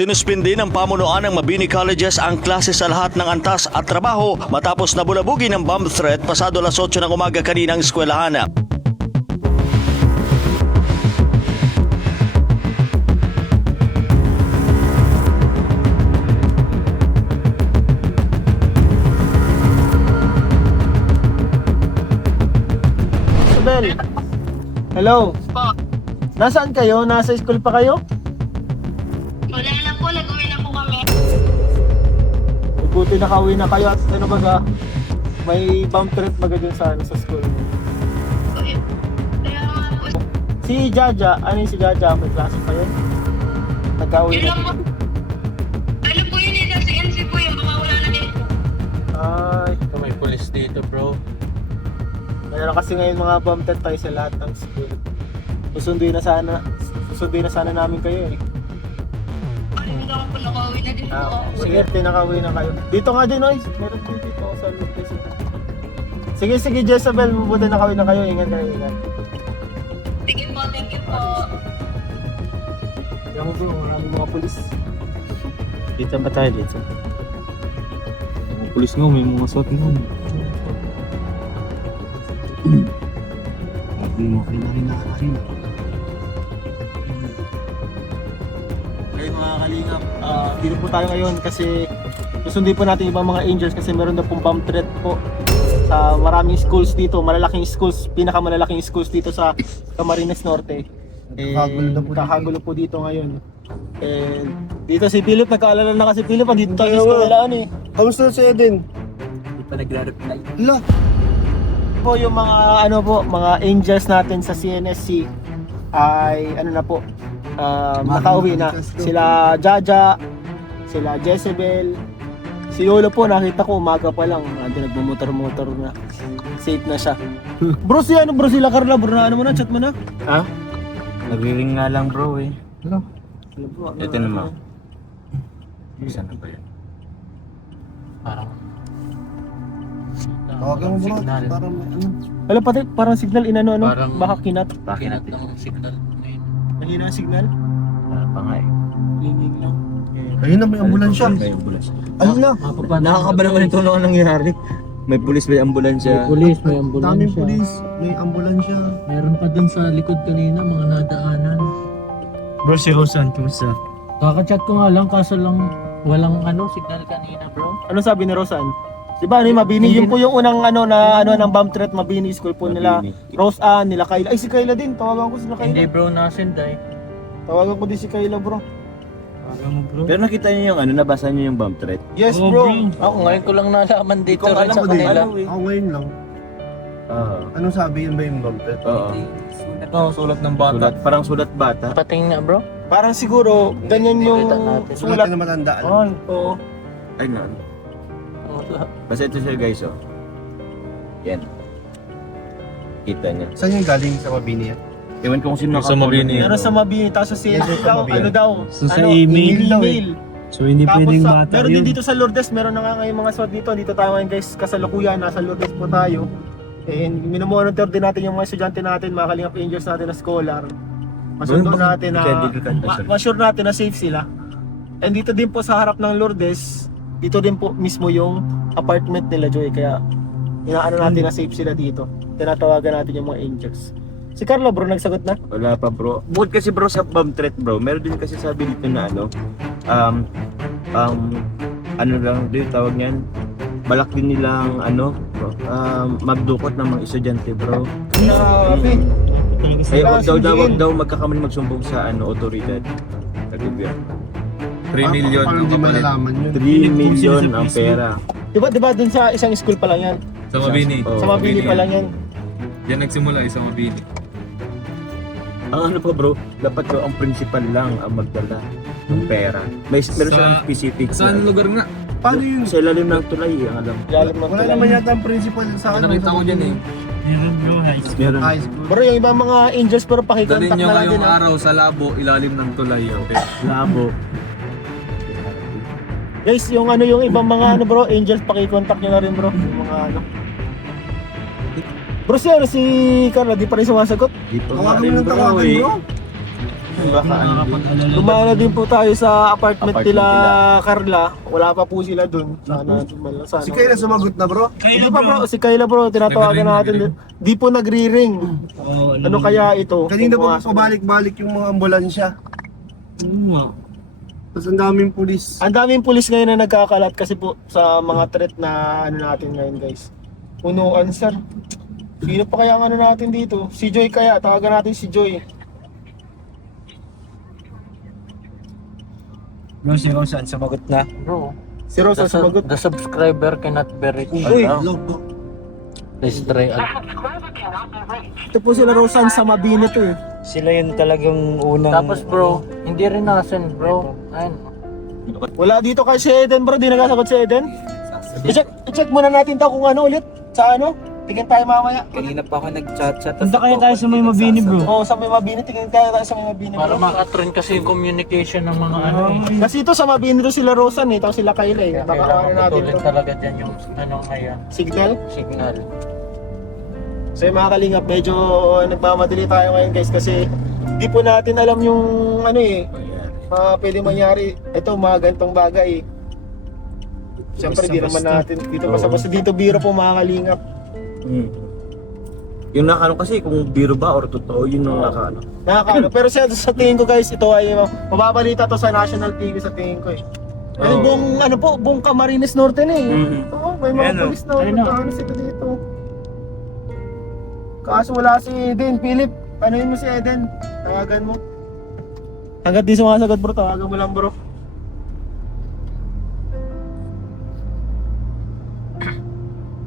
Sinuspindi ng pamunuan ng Mabini Colleges ang klase sa lahat ng antas at trabaho matapos nabulabugin ng bomb threat pasado alas 8 ng umaga kaninang eskwelahan. Isabel, hello. Nasaan kayo? Nasa school pa kayo? Wala na po, nag-uwi na po kami. Buti nakauwi na kayo at ano baga, may bomb threat baga dun sa school. Kaya nga po. Si Jaja, ano yung si Jaja? May klase pa yun? Nagkauwi Yun na. lang po. Ano po yun eh, si NC po yung baka wala na din po. Ay, May pulis dito, bro. mayroon kasi ngayon mga bomb threat tayo sa lahat ng school. Susunduin na sana namin kayo eh. Ano hindi ako po nakauwi na din po ako. Sige, tinakauwi na kayo. Dito nga din, oy. Meron din dito ako sa Lourdes. Sige, Jezabel, mabuti nakauwi na kayo. Ingat kayo, ingat. Sige po, thank you po. Kaya mo bro, maraming mga polis. Dito ba tayo dito? Mga pulis nga, may mga suot nga. Okay na rin nakakain. Ngayon mga kalingap, dito po tayo ngayon kasi susundin po natin ibang mga angels kasi meron na pong bomb threat po sa maraming schools dito, malalaking schools, pinakamalalaking schools dito sa Camarines Norte. Kakagulo po dito ngayon. And dito si Philip, nagkaalala na kasi Philip, dito tayo sa eskwelahan eh. Kamusta si Eden? Hindi pa nagre-reply. Hala, Po yung mga mga angels natin sa CNSC ay ano na po, nakauwi na. Sila Jaja, sila Jezebel, si Lolo po nakita ko umaga pa lang, nagmumotor-motor na. Safe na siya. Bro, sila Carla, bro, na ano mo na, chat mo na. Ha? Nagre-ring nga lang, bro eh. Ano? Ito naman. Saan na ba yun? Parang tawagan mo bro, signal. parang ano. Wala pati parang signal inano Parang- baka kinat. Kinat ng signal ngayon. Mahina ang signal. Wala pa nga eh. Linging lang. Ayun na, may ambulansya. May ambulansya. Ayun na, Nakakaba naman ito na nangyari. May pulis, may ambulansya. Pulis, may daming ambulansya. pulis, may ambulansya. Meron pa dun sa likod kanina, mga nadaanan. Bro, si Rosan, kumusta? Kakachat ko nga lang, kaso lang walang signal kanina, bro. Ano sabi ni Rosan? Di ba ano yung Mabini? Yun po yung unang ng bomb threat Mabini school po nila. Rose Ann, nila Kayla. Ay si Kayla din, tawagan ko sila Hindi, Kayla. bro, nasend ay. Tawagan ko din si Kayla, bro. Pero nakita niyo yung nabasa niyo yung bomb threat? Yes, Oh, bro. Ako ngayon ko lang nalaman dito Ikaw rin alam sa mo din. kanila. Ako ngayon lang. Oo. Anong sabi yun ba yung bumpet? Oo. sulat ng Sulat, parang sulat bata. Pating na, bro. Parang siguro, ganyan yung Sulat Sulat sulat. na matandaan. Ay, oo. Ay nga. Basta ito siya guys, oh. Yan. Kita niya. Saan yung galing sa Mabini yan? Ewan ko kung sino Sa Mabini. Meron sa Mabini, tapos sa CNC daw, Mabini. ano daw? So, sa ano, email daw eh. email. So hindi Tapos pwedeng sa, bata meron din yun. dito sa Lourdes, meron na nga ngayon mga SWAT dito. Dito tayo ngayon guys, kasalukuyan, nasa Lourdes po tayo. And minomonitor din natin yung mga estudyante natin, mga Kalingap Angels natin na scholar. Masundo natin na, ma-sure natin na safe sila. And dito din po sa harap ng Lourdes, dito din po mismo yung apartment nila Joy. Kaya inaano natin na safe sila dito. Tinatawagan natin yung mga angels. Si Carlo bro, nagsagot na? Wala pa bro. Bukod kasi bro sa bomb threat bro, meron din kasi sabi dito na ano lang dito tawag niyan, balak din nilang bro, magdukot ng mga estudyante bro. Grabe. Ay wag daw Sige. magkakamali magsumbong sa otoridad. Nag-gobyerno. 3 million Parang ang hindi kapalit. malalaman yun. 3 million ang pera. Diba dun sa isang school pa lang yan? Sa Mabini. Oo. Sa Mabini pa lang yan. Yan nagsimula sa Mabini. Ang ano pa bro, dapat ko ang principal lang ang magdala ng pera. Meron silang specific. Saan lugar nga? Paano yun? Sa ilalim ng tulay, ang alam. Lalim ng Wala tulay. naman yata ang principal sa akin. Nakita ko dyan eh. Meron. High school. Bro, yung ibang mga angels pero pakikontak Dalhin nyo na lang din. ngayong araw sa labo, ilalim ng tulay. Okay. Labo. Guys, yung ibang mga bro, angels pakikontak nyo na rin bro. Yung mga Bro, si Carla, di pa rin sumasagot. Dito Tawagan mo ng tawagan bro. Baka ano din. Lumana din po tayo sa apartment Apartment nila nila. Carla. Wala pa po sila dun. Sana. Si Kayla sumagot na bro. Hindi pa bro, si Kayla bro, tinatawagan natin. Di po nagri-ring. Ano kaya ito? Kanina Kung pa mga- pabalik-balik yung mga ambulansya. Tapos ang daming pulis. Ang daming pulis ngayon na nagkakalat kasi po sa mga threat na ano natin ngayon guys. Punuan sir. Sino pa kaya ang ano natin dito? Si Joy kaya, tawagan natin si Joy. Bro, si Rosan sumagot na. Bro, Si Rosa sumagot. the subscriber cannot be reached. Uy, Ano? logo. Let's try Ito po sila Rosan sa Mabini to eh. Sila yung talagang unang... Tapos bro, hindi rin nakasen bro. Ayun. Wala dito kay si Eden bro, di nagkasagot si Eden. I-check muna natin daw kung ano ulit. Sa ano? Tingin tayo mamaya. Kanina pa ako nag-chat-chat. Punta kaya tayo sa may Mabini bro. Oo, sa may Mabini. Tingin tayo sa may Mabini Para bro. makatrain kasi yung communication ng mga ano eh. Kasi ito sa Mabini to sila Rosan eh, tapos sila Kayla eh. Baka Kailangan ano natin patuloy to. talaga dyan yung ano ngayon, Signal. signal. So yung mga kalingap, medyo nagmamadali tayo ngayon guys kasi di po natin alam yung ano eh, mga pwede mangyari. Ito mga gantong bagay eh. Siyempre di naman natin dito basta dito biro po mga kalingap. Yung nakano kasi kung biro ba or totoo yun yung nakano. Nakakaano. Pero sa tingin ko guys, ito ay mababalita to sa national TV sa tingin ko eh. Kasi Oo. buong ano po, buong Camarines Norte na eh. Mhm. Oo, may mga Ayan, oh. pulis na Ayun, oh. ano sila dito. Kaso wala si Eden, Philip. Ano yun mo si Eden? Tawagan mo. Hanggat di sumasagot bro, tawagan mo lang bro.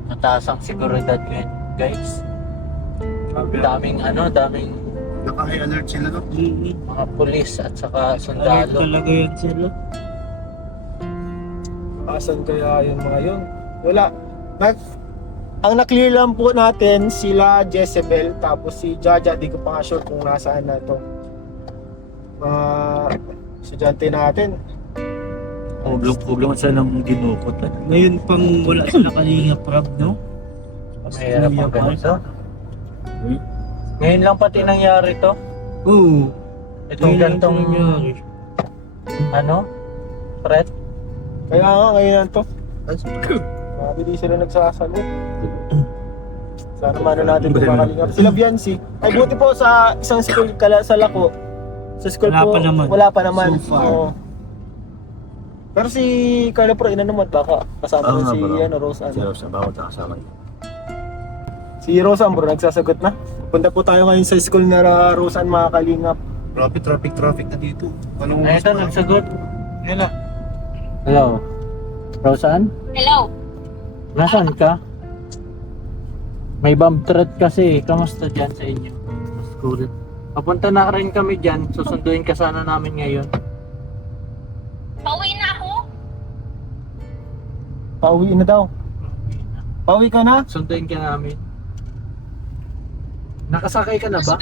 Mataas ang seguridad ngayon guys. Daming ano, daming Naka-high alert sila no? mga pulis at saka sundalo. Talaga yan sila. Asan kaya yung mga yun? Wala. Ang na-clear lang po natin sila Jezebel tapos si Jaja, di ko pa nga sure kung nasaan na to. Mga estudyante natin. Hublong sila ng ginukot. Ngayon pang wala sila kalinga prab, no? Mahirap ang ganito. Ngayon lang pati nangyari to. Oo. Itong gantong ano? Threat. Kaya nga ngayon to. Grabe di sila nagsasagot. Sana mano natin kung makalingap. Sila Biancy. Ay buti po sa isang school sa Lako. Sa school Wala po, pa naman. wala pa naman. So far. Oo. Pero si Carla Pro, ina naman baka kasama Oo rin nga, si bro. ano, Rose. Si Rosa, bawat nakasama niya. Si Rosan bro, nagsasagot na. Punta po tayo ngayon sa school na Rosan mga kalingap. Grabe, traffic na dito. Anong Ay, ito nagsagot. Hello. Rosan? Hello. Nasaan ka? May bomb threat kasi. Kamusta dyan sa inyo? Sa school. Papunta na rin kami dyan. Susunduin ka sana namin ngayon. Pauwi na ako. Pauwi na daw. Pauwi ka na? Sunduin ka namin. Nakasakay ka na ba?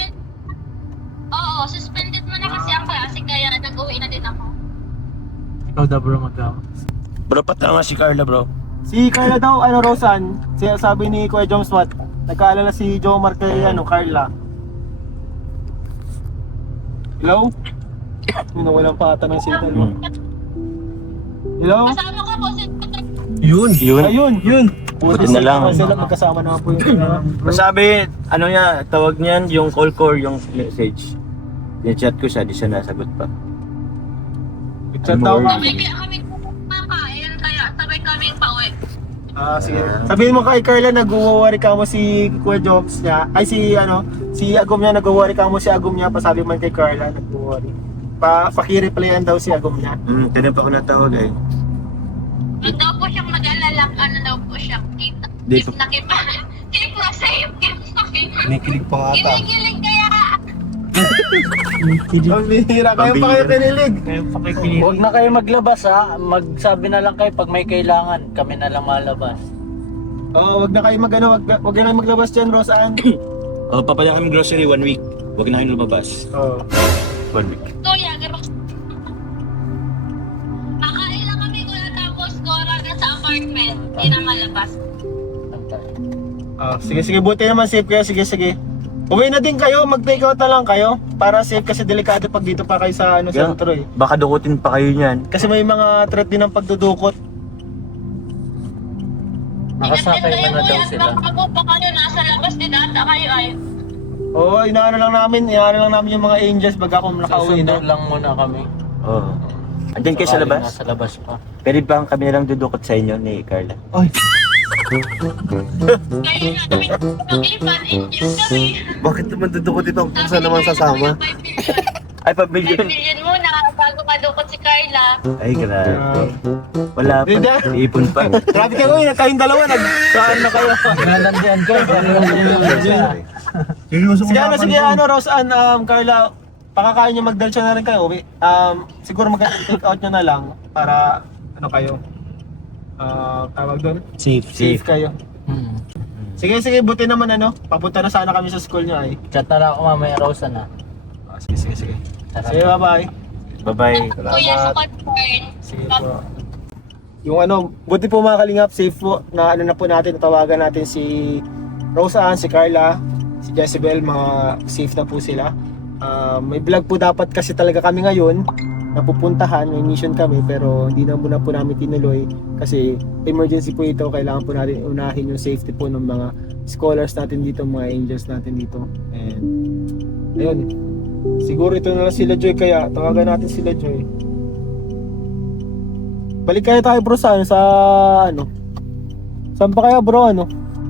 Oo, suspended mo na kasi ang klase kaya nag-uwi na din ako. Ikaw daw bro magkawa. Bro, patama si Carla, bro. Si Carla daw, ano Rosan, sabi ni Kuya Jom Swat, nagkaalala si Jomar kay ano, Carla. Hello? Walang pata ng signal mo. Hello? Kasama ko po si Yun. Ayun! Buti Buti na lang. sila magkasama na po yung Masabi, ano niya, tawag niyan, yung call core, yung message. Yung-chat ko siya, di siya nasagot pa. chat daw. sabay kaya kami kumakain kaya sabay kaming pauwi. Ah, sige. Sabihin mo kay Carla, nag-worry ka mo si Kuya Jobs niya. Ay, si ano, si Agum niya, nag-worry ka mo si Agum niya. Pasabi man kay Carla, nag-worry. Paki-replyan daw si Agum niya. Tinip ako natawag eh. Doon daw po siyang mag-alala, ano daw po siya, kita. Dito. Nakipa. Kinig na sa'yo, Kinikilig pa nga ata. kinikilig kaya. Ang bihira, kayo pa kayo kinilig. Huwag na kayo maglabas ha. Magsabi na lang kayo pag may kailangan. Kami na lang malabas. Oo, wag na kayo wag na kayo maglabas dyan, Rosan. Papaya kami grocery 1 week. Huwag na kayo lumabas. Oo. 1 week. Kuya, kakain lang kami kuya tapos kora na sa apartment. Hindi na malabas. Sige, buti naman safe kayo. Sige. Uwi na din kayo, mag-take out na lang kayo para safe kasi delikado pag dito pa kayo sa Yeah. sentro eh. Baka dukutin pa kayo niyan. Kasi may mga threat din ng pagdudukot. Nakasakay mo na daw sila. Bago pa kayo, nasa labas din ata kayo ay. Oo, inaano lang namin yung mga angels baga kung nakauwi Susundo na. lang muna kami. Oo. Andyan kayo sa Sakaling labas? Nasa labas pa. Pwede ba kami na lang dudukot sa inyo ni Carla? Ay, Kayo na kami mag-ipan, angels kami. Bakit naman dudukot ito kung saan naman sasama? Ay, 5 pamilyon. million muna bago madukot si Carla. Ay, grabe. Wala pa. Hindi. Ipon pa. grabe kayo, kayong dalawa, saan na kayo? Nandiyan ko. Sige, Rose Ann, Carla, pakakain nyo, magdalsya na rin kayo. Siguro mag-take out nyo na lang para, kayo, tawag doon, safe kayo. Sige, buti naman papunta na sana kami sa school nyo ay. Chat na lang ako mamaya, Rosa na. Sige. Sige, bye-bye. Bye-bye. Kuya, sa concern. Sige po. Yung buti po mga kalingap, safe po, na na po natin, tawagan natin si Rose Ann, si Carla, si Jezebel, mga safe na po sila. May vlog po dapat kasi talaga kami ngayon, napupuntahan, may mission kami, pero hindi na muna po namin tinuloy kasi emergency po ito, kailangan po natin unahin yung safety po ng mga scholars natin dito, mga angels natin dito. And ayun, siguro ito na lang sila Joy, kaya tawagan natin sila Joy. Balik kayo tayo bro sa saan pa kaya bro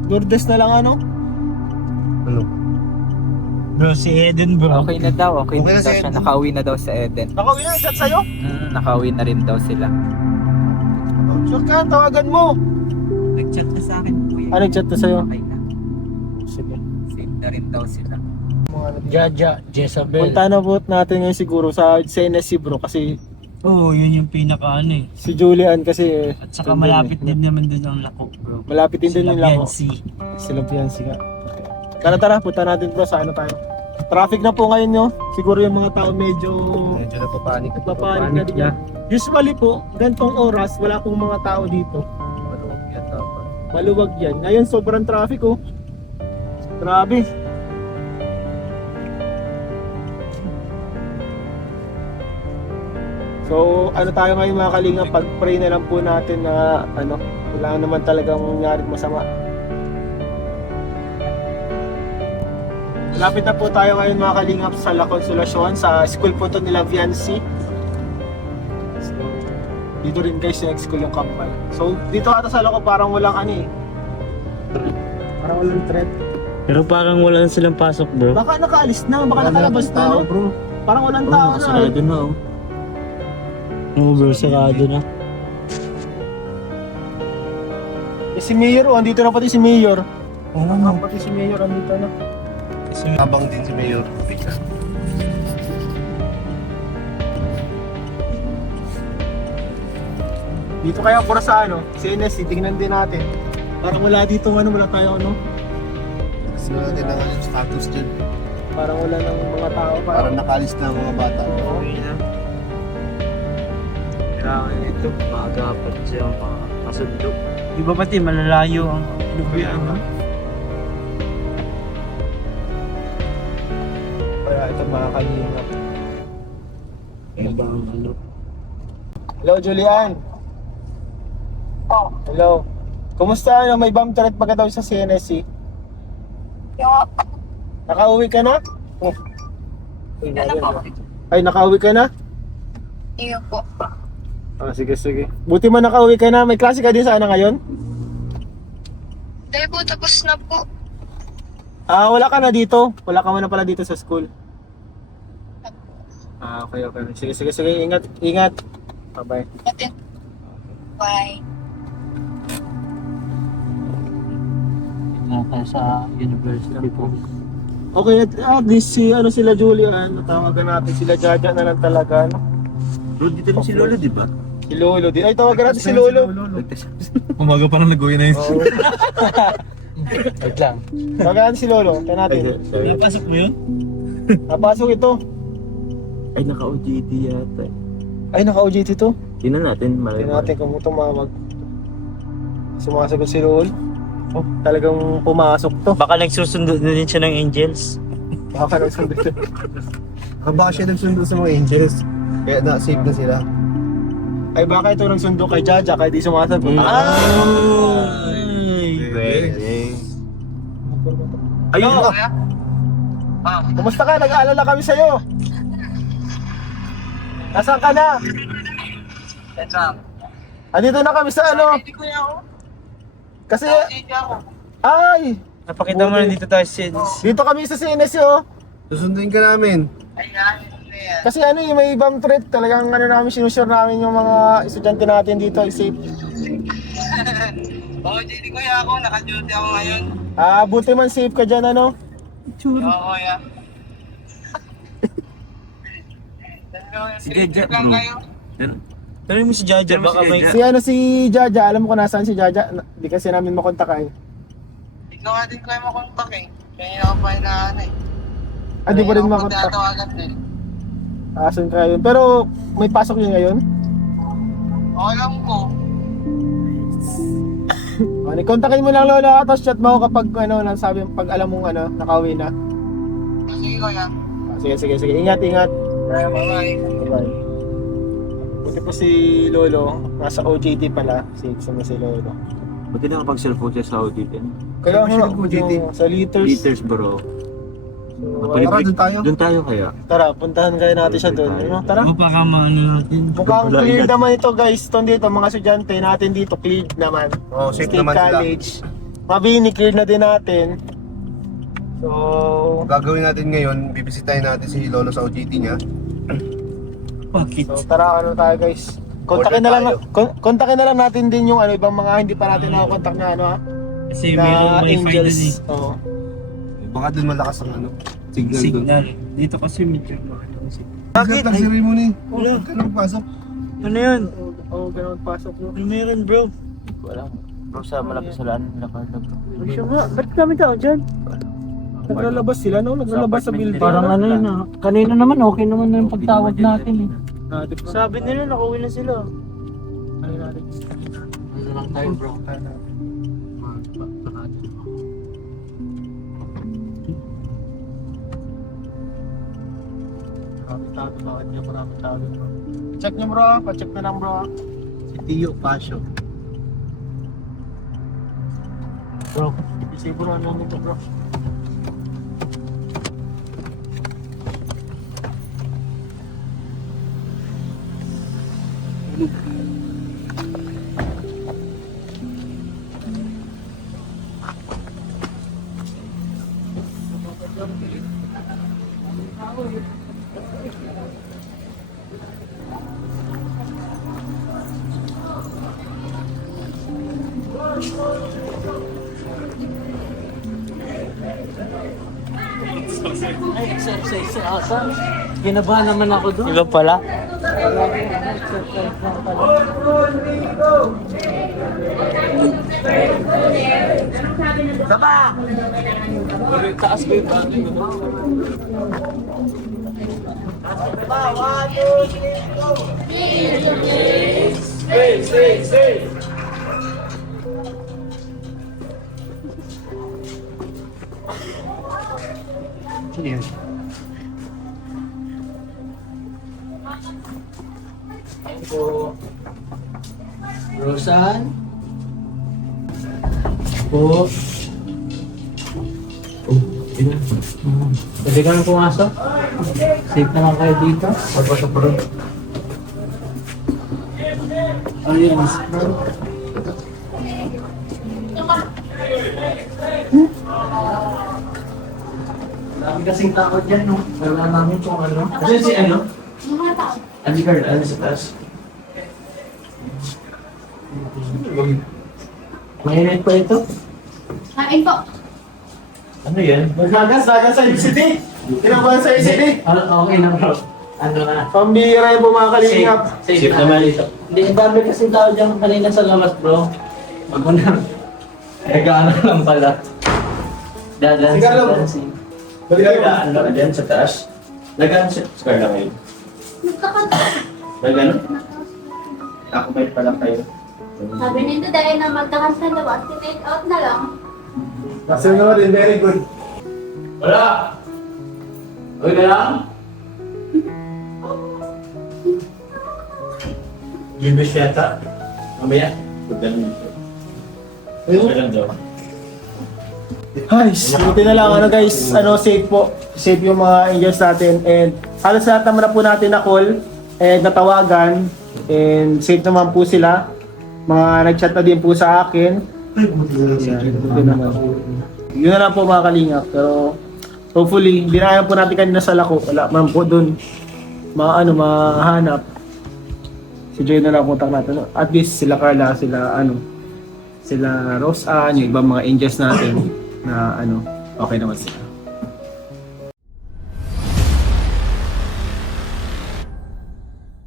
Lourdes na lang Bro, si Eden bro. Okay na daw, okay, Okay na na daw si siya. Eden. Nakauwi na daw sa Eden. Nakauwi na, chat sa'yo? Nakauwi na rin daw sila. Sure ka, tawagan mo. Nag-chat na sa akin, kuya. Nag-chat na sa'yo? Okay na. Sige. Safe na rin daw sila. Jaja, Jezebel. Punta na po natin ngayon siguro sa CNSC bro kasi Oo, yun yung pinaka si Julian kasi At saka malapit din naman dun ang lako bro. malapit din Sila yung lako. Biancy. Sila Biancy nga. Tara, punta natin bro sa tayo. Traffic na po ngayon siguro yung mga tao medyo Medyo napapanik. papanik na din. Usually po, gantong oras wala pong mga tao dito. Maluwag yan dapat. Maluwag yan. Ngayon sobrang traffic Grabe. So, tayo ngayon mga kalingap, pag-pray na lang po natin na wala naman talagang nangyari masama. Malapit na po tayo ngayon mga kalingap sa La Consolacion, sa school po to nila Viancy. So, dito rin guys yung school yung Kampal. So, dito ata sa Laco parang walang parang walang threat. Pero parang wala na silang pasok bro. Baka nakaalis na, baka nakalabas na, no? bro. Parang walang tao na. Sarado na oh. Oo bro, sarado na. Si Mayor, andito na pati si Mayor. Oo nga. Pati si Mayor, andito na. Habang din si Mayor. Dito kaya pura sa CNSC, tingnan din natin. Parang wala dito wala tayo Kasi wala din ang status dyan. parang wala nang mga tao pa. Parang nakalis na ang mga bata. Kailangan ito, maagapan siya mga kasundo. Iba pati malalayo ang lubian no? Kaya ito mga kalingap. Ano ba ang Hello Julian. Hello. Kumusta may bomb threat pa ka daw sa CNSC? Nakauwi ka na? Oh. Ay, nakauwi ka na? Iyo po. Sige. Buti man nakauwi ka na. May klase ka din sana ngayon? Dahil po, tapos na po. Wala ka na dito. Wala ka na pala dito sa school. Okay. Sige. Ingat. Bye-bye. Bye. Na tayo sa university po. Okay, at least sila Julian, natawagan natin sila Jaja na lang talaga, Bro, dito rin si Lolo, di ba? Si Lolo din. Ay, tawagan natin si Lolo. Umaga pa nang nag-uwi na yun. Oo. Wait lang. Tawagan natin si Lolo. Tignan natin. Napasok mo yun? Napasok ito. Ay, naka-OJT yata. Ay, naka-OJT ito. Tingnan natin, malay Tignan natin kung tumawag. Sumasagot si Lolo. Oh, talagang pumasok to. Baka nagsusundo na din siya ng angels. Baka nagsundo siya. Baka siya nagsundo sa mga angels. Kaya na-save na sila. Ay baka ito nagsundo kay Jaja kaya di sumasagot. Pwede. Ayun na. Kumusta ka? Nag-aalala kami sa'yo. Nasaan ka na? Andito na kami sa ano? Kasi... Ay! Napakita mo na dito tayo Dito kami sa CNS oh. Susunduin ka namin. Kasi ano yung may bomb threat. Talagang ano namin, sinusure namin yung mga estudyante natin dito ay safe. Oo, JD kuya ako, naka-duty ako ngayon. Buti man safe ka dyan ano. Oo, kuya. Si Jaja, lang bro. kayo. Tanong mo si Jaja, baka may... Si Jaja, alam mo kung nasaan si Jaja? Hindi kasi namin makontak eh. Ikaw nga din kayo makontak eh. Kaya ako pa inaano eh. Di pa rin makontak. Tatawagan din. Asan ka yun? Pero may pasok yun ngayon? Alam ko. Kontakin mo lang lola tapos chat mo ako kapag ano, nasabi pag alam mong ano, nakauwi na. Sige kuya. Sige. Ingat. Bye-bye. Bye. Buti pa si Lolo, nasa OJT pala, si Lolo. Buti na kapag cellphone siya sa audit din. Kaya Saan ba siya nga, nag-OJT? sa liters. Liters bro. Tara, doon tayo. Doon tayo kaya. Tara, puntahan kaya natin siya doon. Ano, tara. Baka maano natin. Mukhang Wala, clear ingat. naman ito guys. Ito dito, mga estudyante natin dito, cleared naman. Oo, safe State naman sila. College. Mabini, cleared na din natin. So, Gagawin natin ngayon, bibisitahin natin si Lolo sa OJT niya. Bakit? so tara, ano tayo guys. Kontakin na lang, kontakin na lang natin din yung ano, ibang mga hindi pa natin nakakontak na ano ha. Kasi Na mayroong wifi dun eh. angels. Oo. Baka doon malakas ang ano, signal doon. Signal. Dito kasi medyo mahal ang signal. Bakit? Ang ceremony. Huwag ka nang pasok. Ano yun? Oo, ganun pasok mo. Ano meron bro? Wala. Bro, sa malapit sa laan, lakad. Siya nga, ba't kami tao dyan? Naglalabas sila no? Naglalabas sa building. Parang ano yun ah. Kanina naman okay naman na yung pagtawag natin eh. Sabi nila nakauwi na sila. Ano lang tayo bro? Maraming tao. Check niyo bro, pa-check na lang bro. Si Tio Pasio. Bro, siguro ano nito bro. Ay, exercise si Asa. Ginabahan naman ako doon. Iba pala? Exercise lang pala. Taas ko yung bagay ko. Po. Rosan. Po. Pwede ka nang pumasok? Safe naman kayo dito? Pagpasok po rin. Ano yun? Dami kasing tao dyan, no? Wala namin kung ano. Kasi si ano? Andy Card, ano sa taas? Mainit pa ito? Kain po. Ano yan? Dagas sa UCD. Kinabahan sa UCD. Okay na bro. Ano na? Pambira yung bumakalingap. Safe naman ito. Hindi, ang dami kasing tao dyan kanina sa labas bro. Wag mo na. Nag-ano lang pala. Dadansin, Sige, alam. dancing. Nag-ano ka dyan sa taas? Nag-ano sa Carla ngayon? Nagkakanta. Nag-ano? Ako may pala kayo. Sabi nito dahil na magkakanta daw, take out na lang. Kasi naman din, very good. Wala! Okay ka lang? Libis yata. Mamaya. Guys, buti na lang guys, safe po. Safe yung mga angels natin and halos lahat naman na po natin na call and natawagan and safe naman po sila. Mga nag-chat na din po sa akin. Buti naman. Yun na lang po mga kalingap. Pero hopefully, binayan po natin kanina sa lako. Wala man po dun mahanap. Si Joy na lang kontak natin. At least sila Carla, sila Rose Ann, yung ibang mga angels natin na okay naman sila.